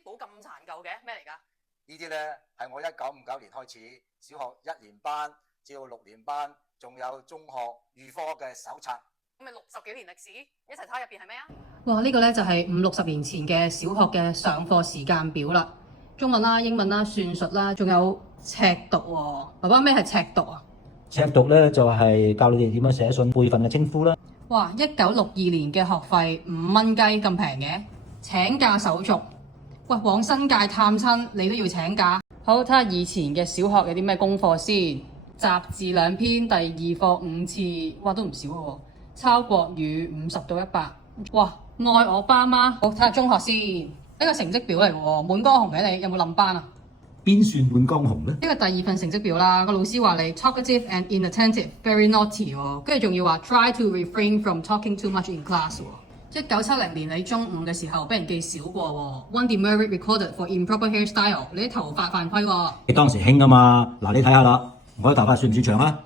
啲簿咁殘舊嘅，咩嚟㗎？呢啲呢係我1959年開始小學1年班至到6年班，仲有中學預科嘅手冊。咁咪60幾年歷史，一齊睇下入邊係咩啊？哇！呢個呢就係50、60年前嘅小學嘅上課時間表啦，中文啦、英文啦、算術啦，仲有尺讀喎。爸爸，咩係尺讀啊？尺讀呢就係教你哋點樣寫信、輩分嘅稱呼啦。哇！1962年嘅學費5蚊雞咁平嘅，請假手續。喂，往新界探親你都要請假。好，睇下以前嘅小學有啲咩功課先。雜字2篇，第2課5次，哇都唔少喎。抄國語50到100。哇！愛我爸媽。好，睇下中學先。呢個成績表嚟喎，滿江紅嘅你有冇冧班啊？邊算滿江紅呢？呢個第2份成績表啦，個老師話你 talkative and inattentive，very naughty 喎，跟住仲要話 try to refrain from talking too much in class 喎。1970年你中5嘅時候俾人記小過喎 ，one demerit recorded for improper hairstyle，你啲頭髮犯規喎。你當時興啊嘛，嗱你睇下啦，我啲頭髮算唔算長啊？